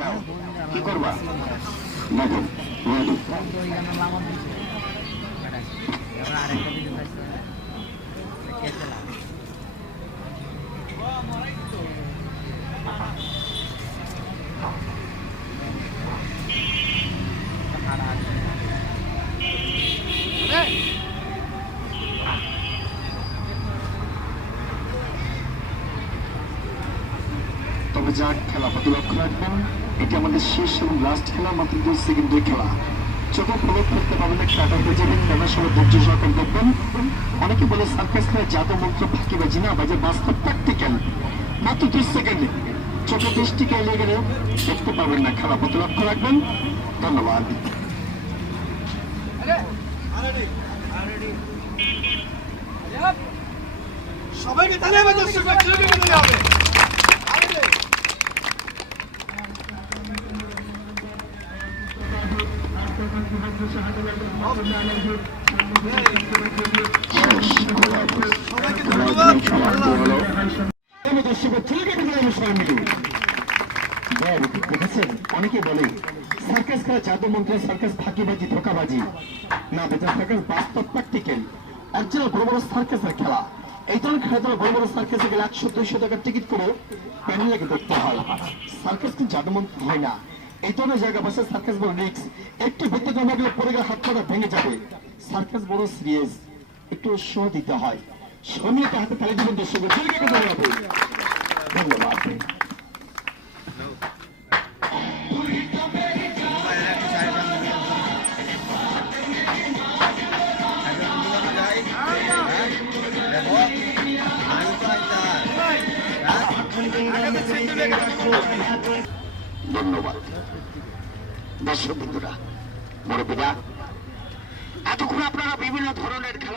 দাও কি করবা দেখো তবে যাক খেলা প্রতি লক্ষ্য রাখবেন, এটি আমাদের শেষ এবং লাস্ট খেলা, মাত্র 2 সেকেন্ডের খেলা। চোখে ফলক করতে পারবেন না, খেলাটা হয়ে যাবেন। খেলার সময় ধৈর্য সহকারে দেখবেন। অনেকে বলে সার্কাস খেলায় জাদু মন্ত্র ফাঁকিবাজি না, বাজে বাস্তব প্র্যাকটিক্যাল। মাত্র 2 সেকেন্ডে চোখে দৃষ্টি কেলে গেলে দেখতে পাবেন না। খেলা প্রতি লক্ষ্য রাখবেন। ধন্যবাদ। সবাইকে তালে বাজার সুযোগ দিতে হবে। অনেকে বলে সার্কাস খেলা জাদু মন্ত্র, সার্কাস ফাঁকিবাজি ধোকাবাজি না, বেটা সার্কাস বাস্তব প্র্যাকটিক্যাল অরিজিনাল বড় বড় সার্কাসের খেলা। এই ধরনের খেলাধুলা বড় বড় সার্কাসে গেলে 100-200 টাকার টিকিট করে প্যানেলকে দেখতে হয়। সার্কাস কিন্তু জাদু মন্ত্র হয় না। এই ধরনের জায়গা বসে সার্কাস বড় রিস্ক। একটু ভিত্তি জমা গেলে পরে গেলে হাত পা ভেঙে যাবে। সার্কাস বড় সিরিয়াস, একটু শো দিতে হয়। সমিতি হাতে তালি দিবেন দর্শকের ধন্যবাদ। ধন্যবাদ দর্শক বন্ধুরা, মুরব্বীরা, এতক্ষণ আপনারা বিভিন্ন ধরনের খেলা